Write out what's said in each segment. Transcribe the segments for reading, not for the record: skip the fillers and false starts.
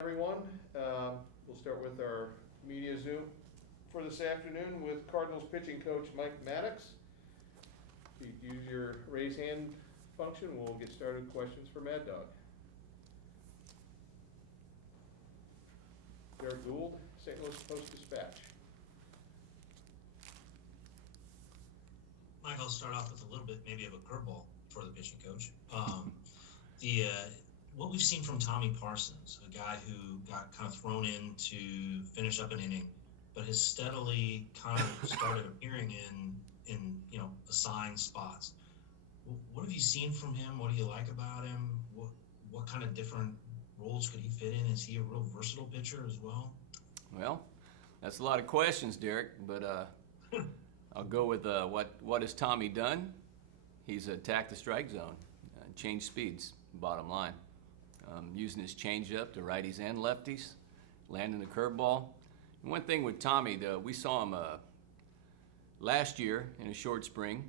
Everyone. We'll start with our media Zoom for this afternoon with Cardinals pitching coach Mike Maddux. If you use your raise hand function, we'll get started with questions for Mad Dog. Derek Gould, St. Louis Post-Dispatch. Mike, I'll start off with a little bit maybe of a curveball for the pitching coach. What we've seen from Tommy Parsons, a guy who got kind of thrown in to finish up an inning, but has steadily kind of started appearing in assigned spots. What have you seen from him? What do you like about him? What kind of different roles could he fit in? Is he a real versatile pitcher as well? Well, that's a lot of questions, Derek, but I'll go with what has Tommy done? He's attacked the strike zone, changed speeds, bottom line. Using his changeup to righties and lefties, landing the curveball. And one thing with Tommy, we saw him last year in a short spring,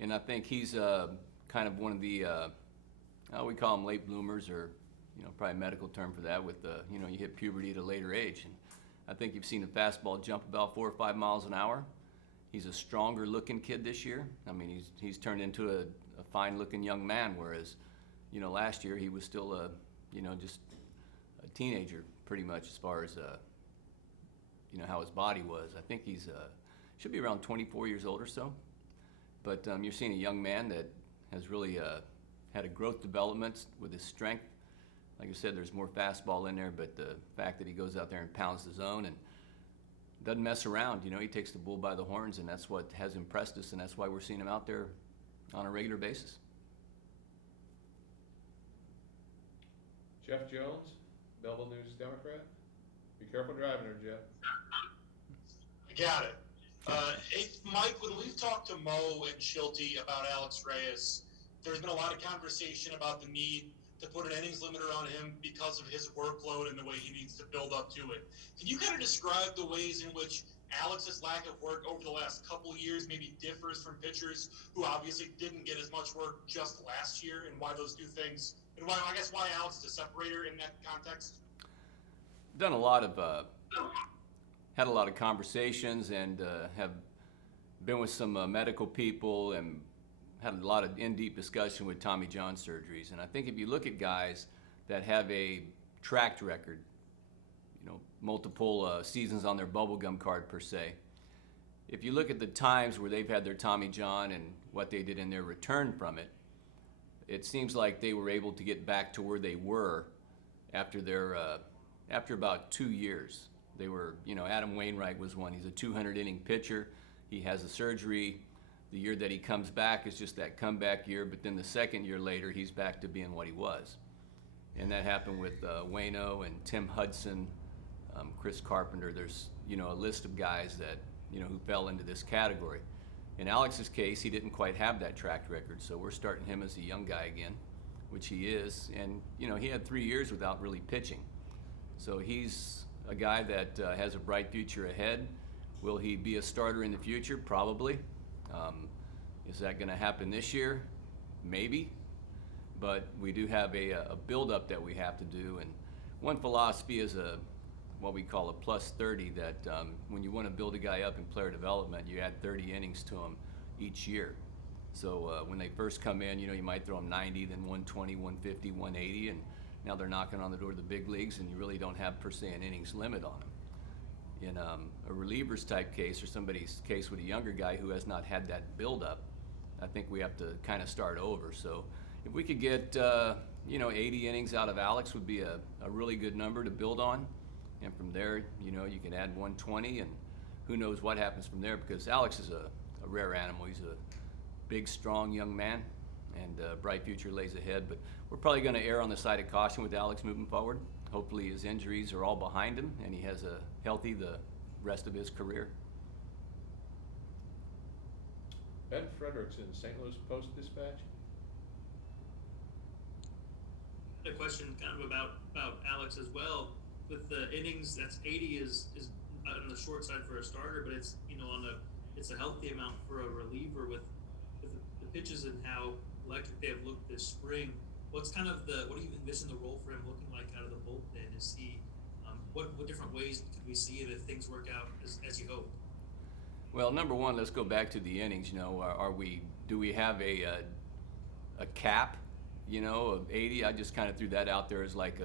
and I think he's kind of one of the, we call them late bloomers, or probably a medical term for that. With you hit puberty at a later age, and I think you've seen the fastball jump about 4 or 5 miles an hour. He's a stronger looking kid this year. I mean, he's turned into a fine looking young man, whereas last year he was still just a teenager pretty much as far as how his body was. I think he's should be around 24 years old or so. But you're seeing a young man that has really had a growth development with his strength. Like I said, there's more fastball in there, but the fact that he goes out there and pounds the zone and doesn't mess around, he takes the bull by the horns, and that's what has impressed us, and that's why we're seeing him out there on a regular basis. Jeff Jones, Belleville News Democrat. Be careful driving her, Jeff. I got it. Hey, Mike, when we've talked to Mo and Schulte about Alex Reyes, there's been a lot of conversation about the need to put an innings limiter on him because of his workload and the way he needs to build up to it. Can you kind of describe the ways in which Alex's lack of work over the last couple years maybe differs from pitchers who obviously didn't get as much work just last year, and why those two things, and why Alex is a separator in that context? Done a lot of, had a lot of conversations, and have been with some medical people and had a lot of in-deep discussion with Tommy John surgeries. And I think if you look at guys that have a tracked record, multiple seasons on their bubblegum card per se, if you look at the times where they've had their Tommy John and what they did in their return from it, it seems like they were able to get back to where they were after after about 2 years. They were, Adam Wainwright was one. He's a 200 inning pitcher. He has a surgery. The year that he comes back is just that comeback year, but then the second year later, he's back to being what he was. And that happened with Waino and Tim Hudson, Chris Carpenter. There's, a list of guys that, who fell into this category. In Alex's case, he didn't quite have that track record, so we're starting him as a young guy again, which he is. And, he had 3 years without really pitching. So he's a guy that has a bright future ahead. Will he be a starter in the future? Probably. Is that going to happen this year? Maybe. But we do have a build-up that we have to do. And one philosophy is what we call a plus 30, that when you want to build a guy up in player development, you add 30 innings to him each year. So when they first come in, you might throw them 90, then 120, 150, 180, and now they're knocking on the door of the big leagues, and you really don't have per se an innings limit on them. In a reliever's type case, or somebody's case with a younger guy who has not had that build-up, I think we have to kind of start over. So if we could get 80 innings out of Alex, would be a really good number to build on. And from there, you can add 120, and who knows what happens from there, because Alex is a rare animal. He's a big, strong young man, and a bright future lays ahead. But we're probably going to err on the side of caution with Alex moving forward. Hopefully his injuries are all behind him, and he has a healthy the rest of his career. Ben Frederickson, St. Louis Post-Dispatch. A question kind of about Alex as well. With the innings, that's 80 is on the short side for a starter, but it's it's a healthy amount for a reliever with the pitches and how electric they have looked this spring. What's kind of what do you envision the role for him looking like out of the bullpen? Is he what different ways could we see it if things work out as you hope? Well, number one, let's go back to the innings. Do we have a cap, of 80? I just kind of threw that out there as like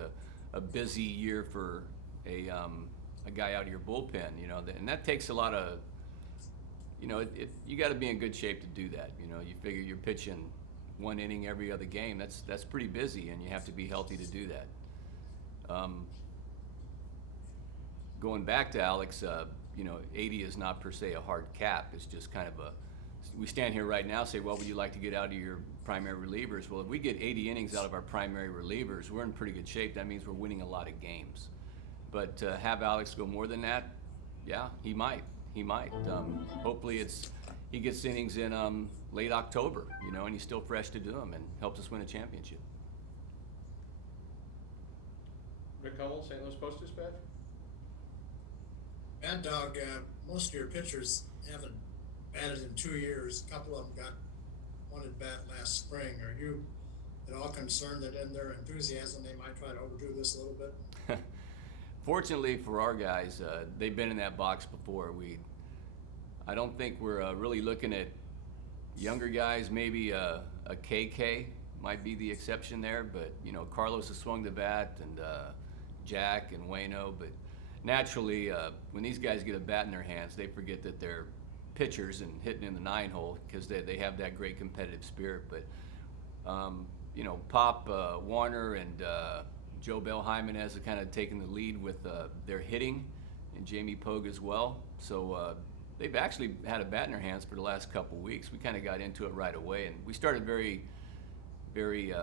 a busy year for a guy out of your bullpen, and that takes a lot of, you got to be in good shape to do that. You figure you're pitching one inning every other game. That's pretty busy, and you have to be healthy to do that. Going back to Alex, 80 is not per se a hard cap. It's just kind of we stand here right now and say, well, would you like to get out of your primary relievers? Well, if we get 80 innings out of our primary relievers, we're in pretty good shape. That means we're winning a lot of games. But have Alex go more than that, yeah, he might. Hopefully he gets innings in late October, and he's still fresh to do them and helps us win a championship. Rick Hummel, St. Louis Post-Dispatch. Mad Dog, most of your pitchers haven't batted in 2 years. A couple of them got one at bat last spring. Are you at all concerned that in their enthusiasm they might try to overdo this a little bit? Fortunately for our guys, they've been in that box before. I don't think we're really looking at younger guys. Maybe a KK might be the exception there, but Carlos has swung the bat, and Jack and Waino. But naturally, when these guys get a bat in their hands, they forget that they're pitchers and hitting in the 9-hole because they have that great competitive spirit. But Pop Warner and Joe Bell Jimenez have kind of taken the lead with their hitting, and Jamie Pogue as well. So they've actually had a bat in their hands for the last couple weeks. We kind of got into it right away, and we started very, very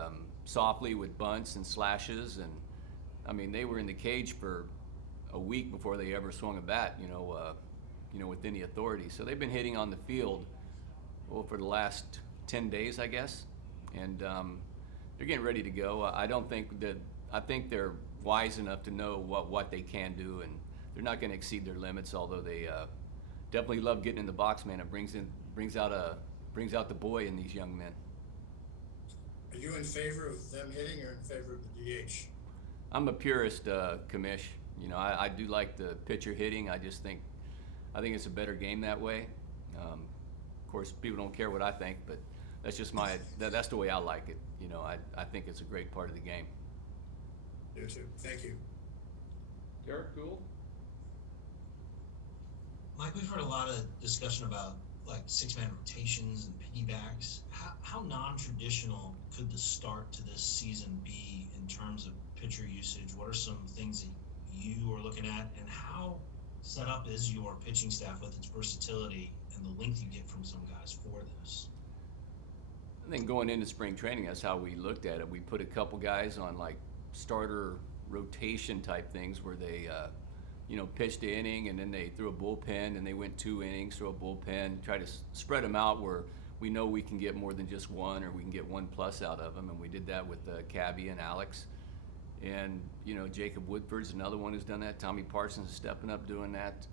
softly with bunts and slashes, and I mean they were in the cage for a week before they ever swung a bat, with any authority. So they've been hitting on the field, for the last 10 days, I guess, and they're getting ready to go. I think they're wise enough to know what they can do, and they're not going to exceed their limits. Although they definitely love getting in the box, man. It brings out the boy in these young men. Are you in favor of them hitting or in favor of the DH? I'm a purist, Kamish. I do like the pitcher hitting. I think it's a better game that way. Of course, people don't care what I think, but that's just that's the way I like it. I think it's a great part of the game. You too. Thank you. Derek Gould. Mike, we've heard a lot of discussion about like 6-man rotations and piggybacks. How non-traditional could the start to this season be in terms of pitcher usage? What are some things that you are looking at, and how set up is your pitching staff with its versatility and the length you get from some guys for this? I think going into spring training, that's how we looked at it. We put a couple guys on like starter rotation type things where they, pitched the inning and then they threw a bullpen and they went 2 innings, threw a bullpen, try to spread them out where we know we can get more than just one, or we can get 1+ out of them. And we did that with Cabby and Alex. And, Jacob Woodford's another one who's done that. Tommy Parsons is stepping up doing that.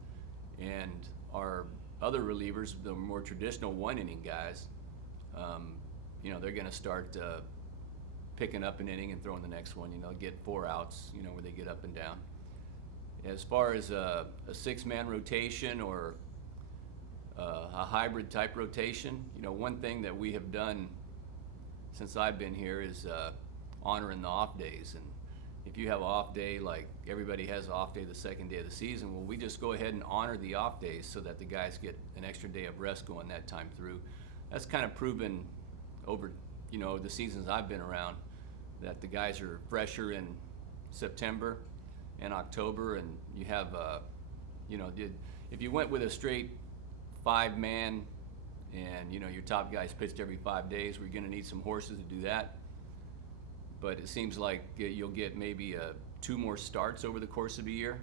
And our other relievers, the more traditional 1-inning guys, they're going to start picking up an inning and throwing the next one, get 4 outs, where they get up and down. As far as a 6-man rotation or a hybrid type rotation, one thing that we have done since I've been here is honoring the off days. And if you have an off day, like everybody has an off day the second day of the season, well, we just go ahead and honor the off days so that the guys get an extra day of rest going that time through. That's kind of proven over, the seasons I've been around, that the guys are fresher in September and October, and you have, if you went with a straight 5-man and, your top guys pitched every 5 days, we're going to need some horses to do that. But it seems like you'll get maybe 2 more starts over the course of a year.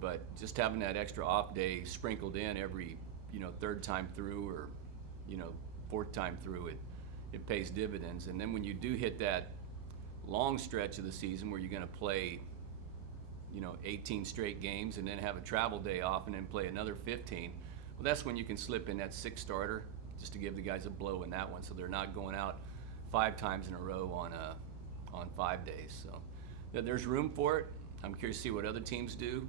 But just having that extra off day sprinkled in every, 3rd time through or, 4th time through, it pays dividends. And then when you do hit that long stretch of the season where you're going to play, 18 straight games and then have a travel day off and then play another 15, well, that's when you can slip in that 6th starter just to give the guys a blow in that one, so they're not going out 5 times in a row on 5 days. So there's room for it. I'm curious to see what other teams do.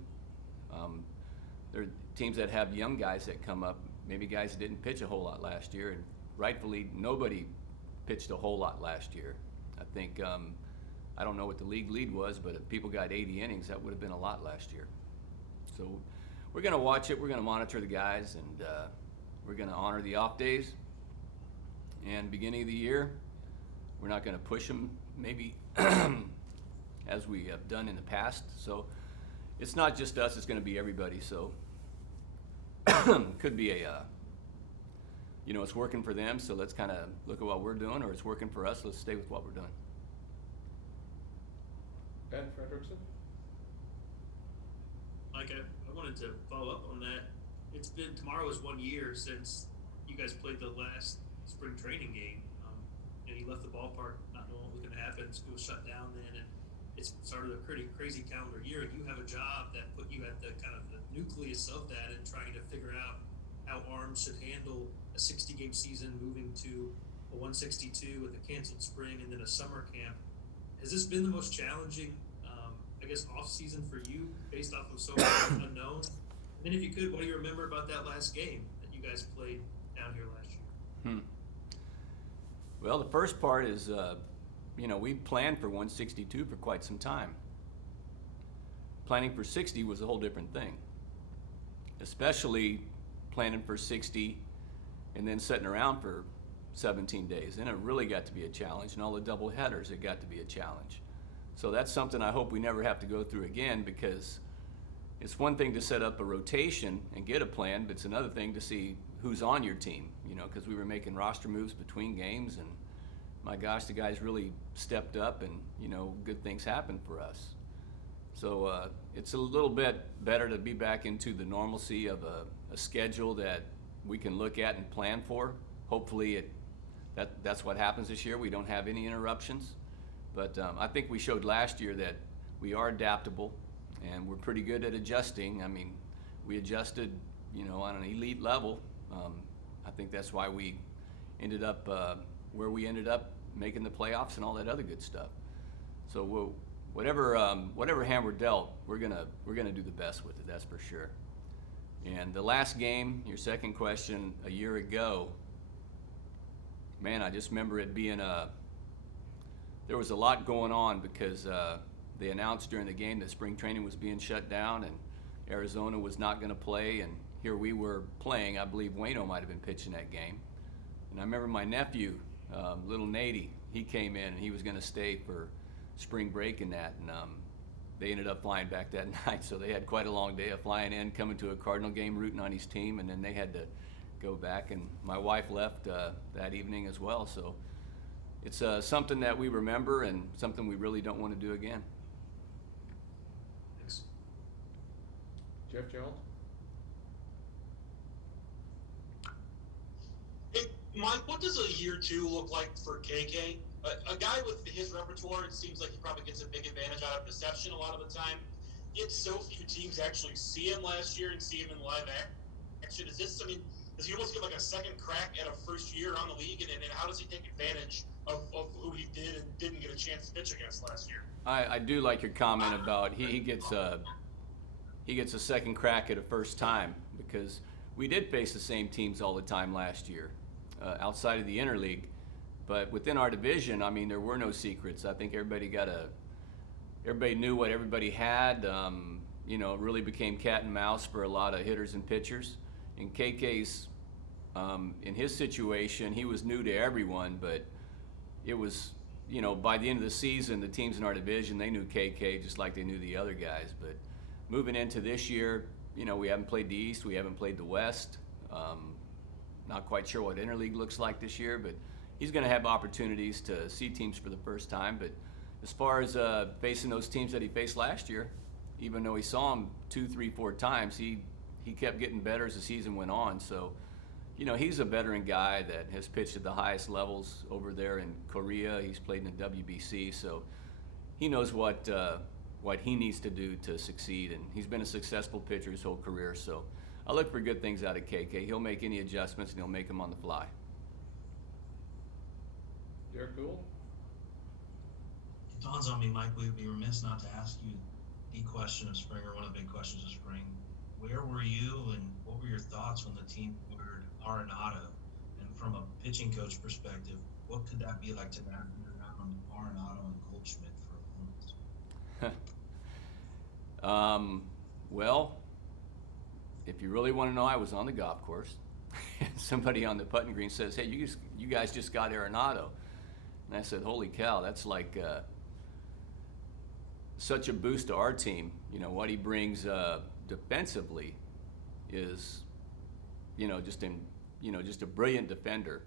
There are teams that have young guys that come up, maybe guys that didn't pitch a whole lot last year, and rightfully nobody pitched a whole lot last year. I think, I don't know what the league lead was, but if people got 80 innings, that would have been a lot last year. So we're going to watch it, we're going to monitor the guys, and we're going to honor the off days. And beginning of the year, we're not going to push them maybe as we have done in the past. So it's not just us, it's going to be everybody. So could be it's working for them, so let's kind of look at what we're doing, or it's working for us, let's stay with what we're doing. Ben Frederickson? Mike, I wanted to follow up on that. Tomorrow is 1 year since you guys played the last spring training game. You left the ballpark not knowing what was going to happen. School was shut down then, and it's started a pretty crazy calendar year. And you have a job that put you at the kind of the nucleus of that, and trying to figure out how Arms should handle a 60-game season, moving to a 162 with a canceled spring and then a summer camp. Has this been the most challenging, off season for you, based off of so many unknowns? And then, if you could, what do you remember about that last game that you guys played down here last year? Well, the first part is, we planned for 162 for quite some time. Planning for 60 was a whole different thing, especially planning for 60 and then sitting around for 17 days. Then it really got to be a challenge, and all the double headers, it got to be a challenge. So that's something I hope we never have to go through again, because it's one thing to set up a rotation and get a plan, but it's another thing to see who's on your team, because we were making roster moves between games, and my gosh, the guys really stepped up, and, good things happened for us. So it's a little bit better to be back into the normalcy of a schedule that we can look at and plan for. Hopefully that's what happens this year. We don't have any interruptions. But I think we showed last year that we are adaptable, and we're pretty good at adjusting. I mean, we adjusted, on an elite level. I think that's why we ended up where we ended up, making the playoffs and all that other good stuff. So whatever hand we're dealt, we're gonna do the best with it. That's for sure. And the last game, your second question, a year ago, man, I just remember it being there was a lot going on, because they announced during the game that spring training was being shut down and Arizona was not going to play, and here we were playing. I believe Waino might have been pitching that game. And I remember my nephew, little Nady, he came in and he was going to stay for spring break and that, and they ended up flying back that night. So they had quite a long day of flying in, coming to a Cardinal game, rooting on his team, and then they had to go back, and my wife left that evening as well. So it's something that we remember, and something we really don't want to do again. Thanks. Jeff Jones? Hey, Mike, what does a year 2 look like for KK? A guy with his repertoire, it seems like he probably gets a big advantage out of deception a lot of the time. Yet so few teams actually see him last year and see him in live action. Does he almost get like a second crack at a first year on the league? And how does he take advantage of who he did and didn't get a chance to pitch against last year? I do like your comment about he gets a second crack at a first time, because we did face the same teams all the time last year, outside of the interleague. But within our division, there were no secrets. I think everybody knew what everybody had. It really became cat and mouse for a lot of hitters and pitchers. In KK's, in his situation, he was new to everyone, but it was, by the end of the season, the teams in our division, they knew KK just like they knew the other guys. But moving into this year, we haven't played the East, we haven't played the West. Not quite sure what interleague looks like this year, but he's going to have opportunities to see teams for the first time. But as far as facing those teams that he faced last year, even though he saw them 2, 3, 4 times, he kept getting better as the season went on. So, he's a veteran guy that has pitched at the highest levels over there in Korea. He's played in the WBC, so he knows what he needs to do to succeed. And he's been a successful pitcher his whole career. So I look for good things out of KK. He'll make any adjustments, and he'll make them on the fly. Jeff Derek Gould? It dawns on me, Mike, we would be remiss not to ask you the question of spring, or one of the big questions of spring. Where were you, and what were your thoughts when the team ordered Arenado? And from a pitching coach perspective, what could that be like to navigate around Arenado and Goldschmidt for a moment? Well, if you really want to know, I was on the golf course. And somebody on the putting green says, "Hey, you guys just got Arenado." And I said, "Holy cow, that's like such a boost to our team." You know, what he brings defensively is, just a brilliant defender.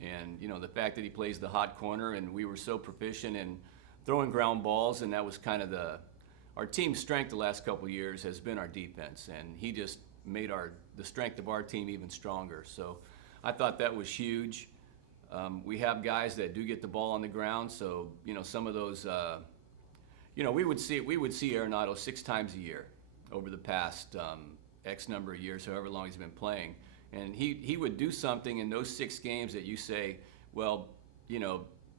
And, the fact that he plays the hot corner, and we were so proficient in throwing ground balls, and that was kind of our team's strength the last couple of years has been our defense, and he just made the strength of our team even stronger. So I thought that was huge. We have guys that do get the ball on the ground, so some of those, we would see Arenado 6 times a year over the past X number of years, however long he's been playing, and he would do something in those 6 games that you say, well,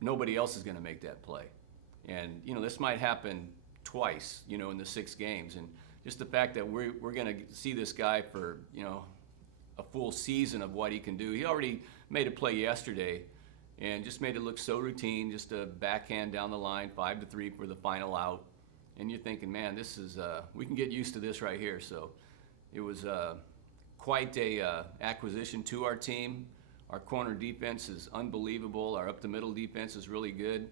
nobody else is going to make that play, and this might happen twice, in the 6 games, and just the fact that we're going to see this guy for a full season of what he can do. He already made a play yesterday and just made it look so routine, just a backhand down the line, 5-3 for the final out. And you're thinking, man, this is we can get used to this right here. So it was quite a acquisition to our team. Our corner defense is unbelievable. Our up the middle defense is really good,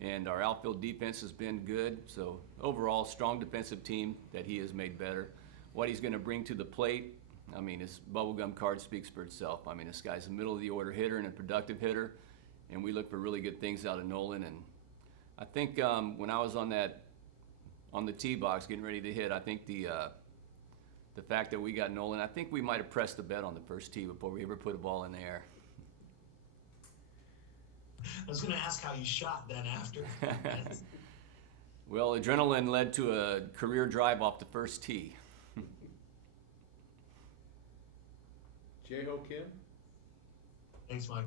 and our outfield defense has been good. So overall, strong defensive team that he has made better. What he's going to bring to the plate, I mean, his bubblegum card speaks for itself. I mean, this guy's a middle of the order hitter and a productive hitter, and we look for really good things out of Nolan. And I think when I was on the tee box getting ready to hit, I think the fact that we got Nolan, I think we might have pressed the bet on the first tee before we ever put a ball in the air. I was going to ask how you shot then after. Well, adrenaline led to a career drive off the first tee. Jae-Ho Kim? Thanks, Mike.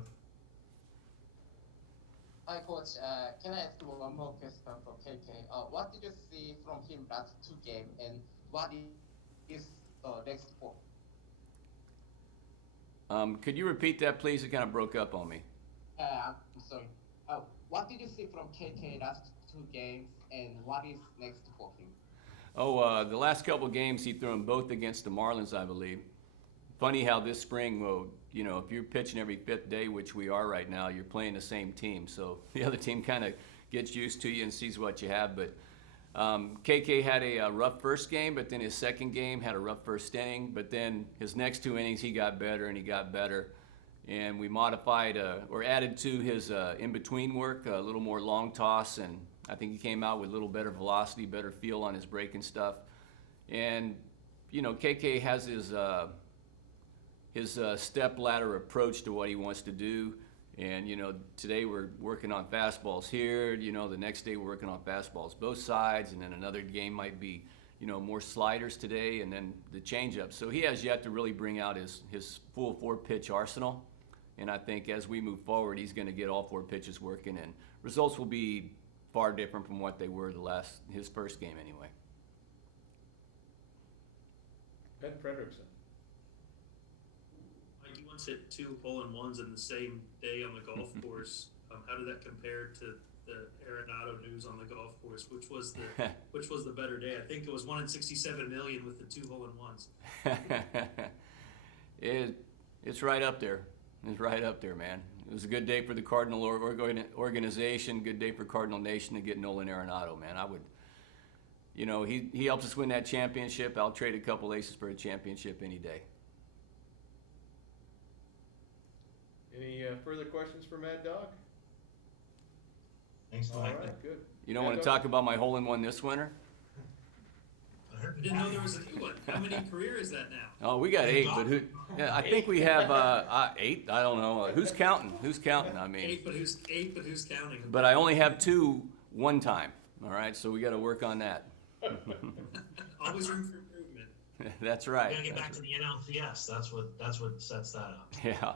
Hi, Coach. Can I ask you one more question for KK? What did you see from him last 2 games, and what is next for? Could you repeat that, please? It kind of broke up on me. I'm sorry. What did you see from KK last 2 games, and what is next for him? The last couple games he threw them both against the Marlins, I believe. Funny how this spring, well, if you're pitching every 5th day, which we are right now, you're playing the same team. So the other team kind of gets used to you and sees what you have. But KK had a rough first game, but then his second game had a rough first inning. But then his next 2 innings, he got better and he got better. And we modified or added to his in-between work, a little more long toss, and I think he came out with a little better velocity, better feel on his break and stuff. And, KK has his step ladder approach to what he wants to do. And, today we're working on fastballs here, the next day we're working on fastballs both sides, and then another game might be, more sliders today, and then the changeup. So he has yet to really bring out his full 4-pitch arsenal. And I think as we move forward, he's going to get all 4 pitches working, and results will be far different from what they were his first game anyway. Ben Frederickson? Mike, you once hit 2 hole-in-ones in the same day on the golf course. How did that compare to the Arenado news on the golf course? Which was the better day? I think it was 1 in 67 million with the 2 hole-in-ones. It's right up there. It's right up there, man. It was a good day for the Cardinal organization, good day for Cardinal Nation to get Nolan Arenado, man. I would, he helps us win that championship. I'll trade a couple aces for a championship any day. Any further questions for Mad Dog? Thanks, All Mike. right, good. You don't want to talk about my hole-in-one this winter? I didn't know there was a new one. How many career is that now? Oh, we got 8, but I think we have 8. I don't know. Who's counting? I mean, 8, but who's counting? But I only have 2 one time. All right, so we got to work on that. Always room for improvement. That's right. We gotta get back to the NLCS. That's what sets that up. Yeah.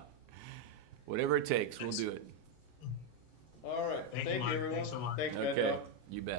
Whatever it takes, we'll do it. All right, Thank you, thank you, Mike. everyone. Thanks so much. Thanks, Mad Okay, Dog. you bet.